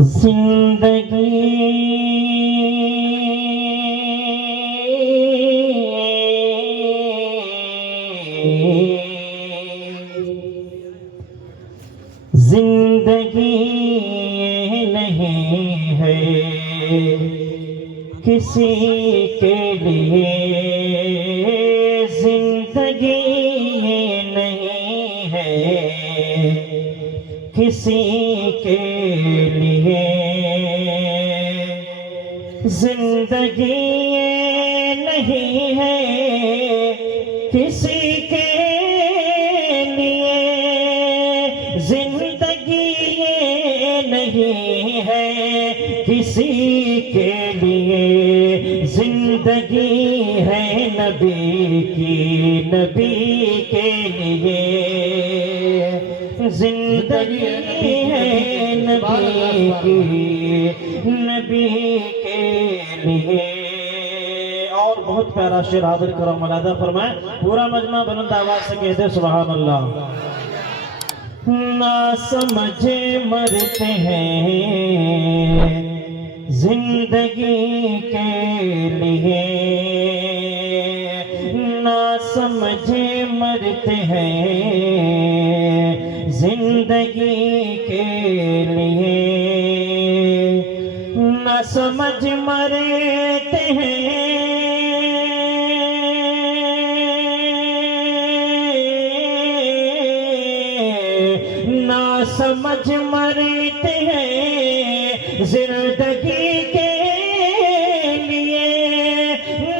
زندگی نہیں ہے کسی کے لیے، زندگی نہیں ہے کسی کے لیے، زندگی نہیں ہے کسی کے لیے، زندگی نہیں ہے کسی کے لیے، زندگی ہے نبی کی، نبی کے لیے، زندگی ہے نبی کی، نبی کے لیے۔ اور بہت پیارا شعر حاضر کرو، ملاحظہ فرمائیں، پورا مجمع بلند آواز سے کہتے سبحان اللہ۔ نہ سمجھے مرتے ہیں زندگی کے لیے، نہ سمجھے مرتے ہیں زندگی کے لیے، نہ سمجھ مرتے ہیں سمجھ مرتے ہیں زندگی کے لیے،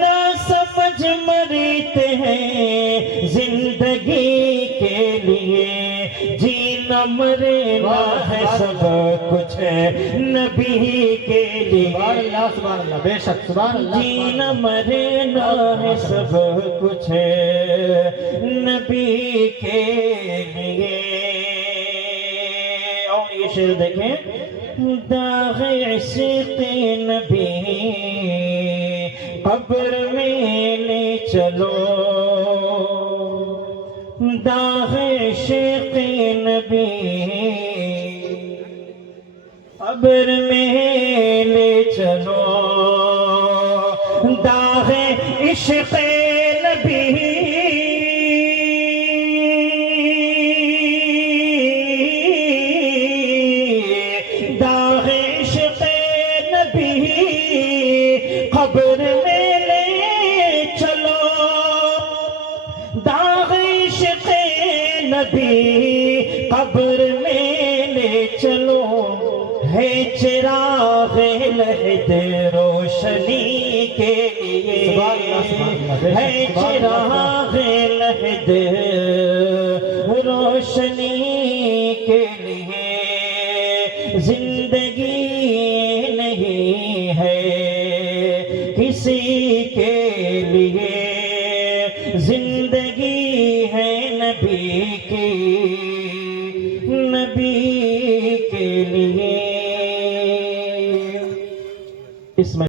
نہ سمجھ مرتے ہیں زندگی کے لیے، جینا مرنا ہے سب کچھ ہے نبی کے لیے، سبحان اللہ بے شک سبحان اللہ، جینا مرنا ہے سب کچھ ہے نبی کے لیے۔ یہ شعر دیکھیں، داغ عشق نبی قبر میں لے چلو، داغ عشق نبی قبر میں لے چلو، داغ عشق نبی قبر میں لے چلو، داغ عشق نبی قبر میں لے چلو، ہے چراغ لہد روشنی کے لیے، ہے چراغ لہد روشنی کے لیے، زندگی نہیں ہے کسی کے لیے، زندگی ہے نبی